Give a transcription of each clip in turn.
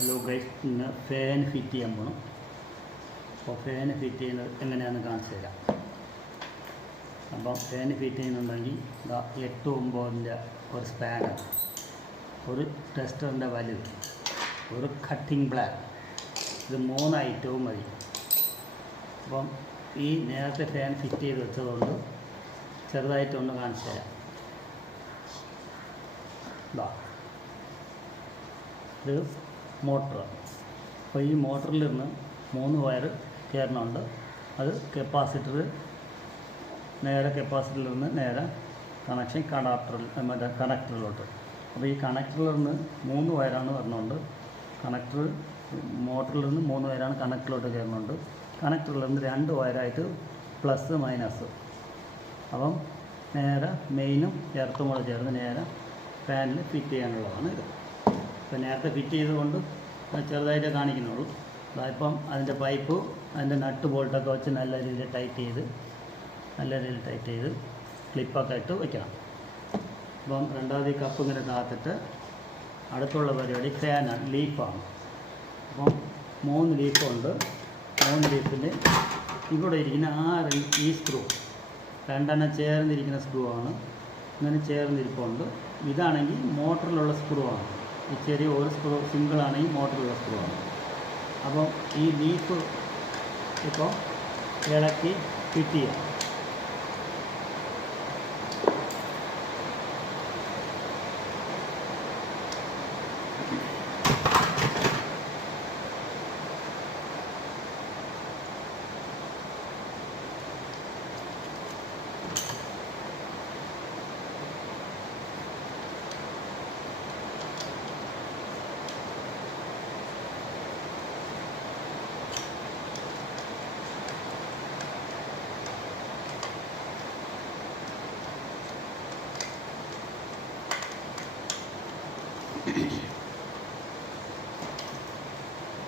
Hello guys, ഇന്ന് fan fit ചെയ്യാൻ പോകണം. അപ്പോൾ ഫാൻ ഫിറ്റ് ചെയ്യുന്നത് എങ്ങനെയാണെന്ന് കാണിച്ചു തരാം. അപ്പം ഫാൻ ഫിറ്റ് ചെയ്യുന്നുണ്ടെങ്കിൽ 8-9 ഒരു സ്പാനർ, ഒരു ടെസ്റ്ററിൻ്റെ വലുത്, ഒരു കട്ടിംഗ് ബ്ലാക്ക്, ഇത് 3 ഐറ്റവും മതി. അപ്പം ഈ നേരത്തെ ഫാൻ ഫിറ്റ് ചെയ്ത് വെച്ചതുകൊണ്ട് ചെറുതായിട്ടൊന്ന് കാണിച്ചു തരാം. ഇത് മോട്ടർ. അപ്പോൾ ഈ മോട്ടറിൽ നിന്ന് 3 വയർ കയറണമുണ്ട്. അത് കപ്പാസിറ്ററിൽ നിന്ന് നേരെ കണക്ഷൻ കണക്ടറിലോട്ട്. അപ്പോൾ ഈ കണക്ടറിൽ നിന്ന് 3 വയറാണ് വരണുണ്ട്. മോട്ടറിൽ നിന്ന് 3 വയറാണ് കണക്ടറിലോട്ട് കയറുന്നുണ്ട്. കണക്ടറിൽ നിന്ന് 2 വയറായിട്ട് പ്ലസ് മൈനസ്. അപ്പം നേരെ മെയിനും എർത്തും കൂടെ ചേർന്ന് നേരെ ഫാനിൽ ഫിറ്റ് ചെയ്യാനുള്ളതാണ് ഇത്. ഇപ്പം നേരത്തെ ഫിറ്റ് ചെയ്തുകൊണ്ട് ചെറുതായിട്ട് കാണിക്കുന്നുള്ളൂ. അതിപ്പം അതിൻ്റെ പൈപ്പ്, അതിൻ്റെ നട്ട് ബോൾട്ടൊക്കെ വെച്ച് നല്ല രീതിയിൽ ടൈറ്റ് ചെയ്ത് ക്ലിപ്പൊക്കെ ഇട്ട് വയ്ക്കണം. അപ്പം രണ്ടാമത് ഈ കപ്പ് ഇങ്ങനെ താത്തിട്ട് അടുത്തുള്ള പരിപാടി ഫാനാണ്, ലീഫാണ്. അപ്പം 3 ലീഫുണ്ട്. 3 ലീഫിൽ ഇവിടെ ഇരിക്കുന്ന ഈ സ്ക്രൂ 2 ചേർന്നിരിക്കുന്ന സ്ക്രൂ ആണ്. ഇങ്ങനെ ചേർന്നിരിപ്പുണ്ട്. ഇതാണെങ്കിൽ മോട്ടറിലുള്ള സ്ക്രൂ ആണ്. ഈ ചെറിയ ഒരു സ്ക്രൂ സിംഗിളാണെങ്കിൽ മോട്ടറിലുള്ള സ്ക്രൂ ആണ്. അപ്പോൾ ഈ ലീഫ് ഇപ്പോൾ ഇളക്കി ഫിറ്റ് ചെയ്യാം.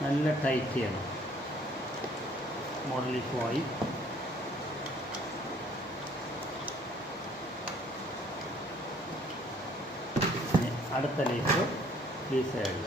നല്ല ടൈറ്റ് ചെയ്യണം. മോഡലിൽ പോയി അടുത്ത ലീഫ് ഈ സൈഡിൽ.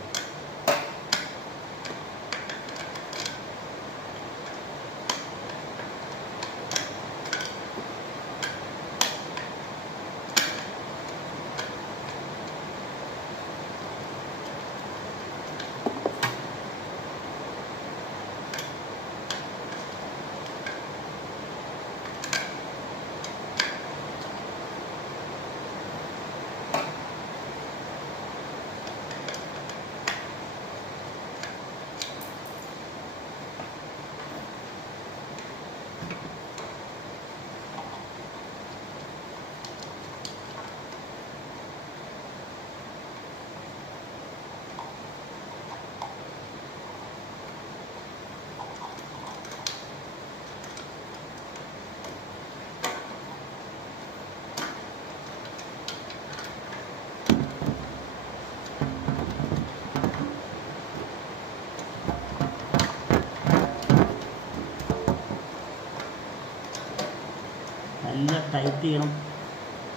നല്ല ടൈറ്റ് ചെയ്യണം.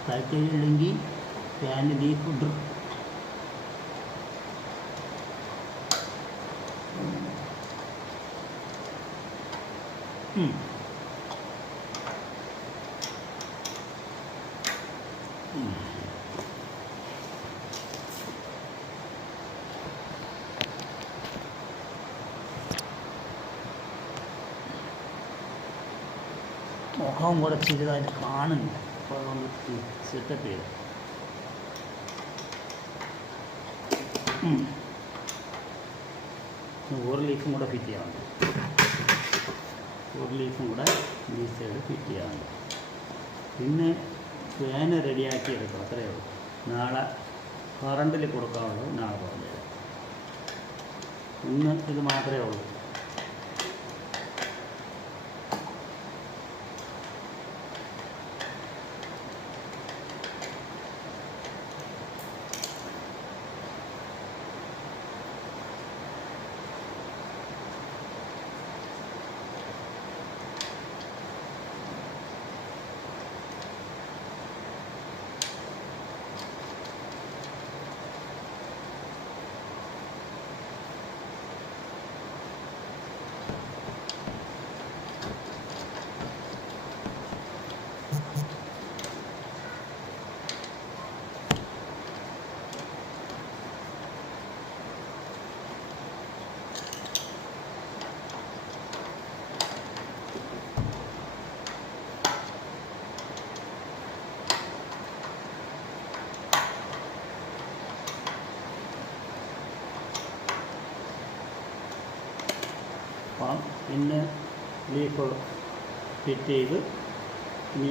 ടൈറ്റ് ചെയ്തില്ലെങ്കിൽ ഫാനിൽ ലീക്ക് ഇടും. മുഖം കൂടെ ചെറുതായിട്ട് കാണുന്നില്ല. അപ്പോൾ അതുകൊണ്ട് സെറ്റപ്പ് ചെയ്ത് ഒരു ലീഫും കൂടെ ഫിറ്റ് ചെയ്യാറുണ്ട്. ഒരു ലീഫും കൂടെ ഈ സൈഡ് ഫിറ്റ് ചെയ്യാറുണ്ട്. പിന്നെ ഫാന് റെഡിയാക്കി എടുക്കും. അത്രയേ ഉള്ളൂ. നാളെ കറണ്ടിൽ കൊടുക്കാനുള്ളത് നാളെ പറഞ്ഞുതരാം. ഇന്ന് ഇത് മാത്രമേ ഉള്ളൂ. ഇന്ന് ലീഫ് ഫിറ്റ് ചെയ്ത് ഇനി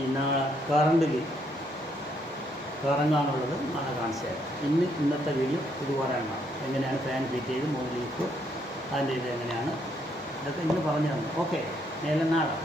കറണ്ടിൽ കറങ്ങാനുള്ളത് നാളെ കാണിച്ചു തരാം. ഇന്നത്തെ വീഡിയോ ഇതുപോലെയാണ്. എങ്ങനെയാണ് ഫാൻ ഫിറ്റ് ചെയ്ത് 3 ലീഫ് അതിൻ്റെ ഇത് എങ്ങനെയാണ് ഇതൊക്കെ ഇന്ന് പറഞ്ഞു തന്നു. ഓക്കെ, നേരെ നാളെ.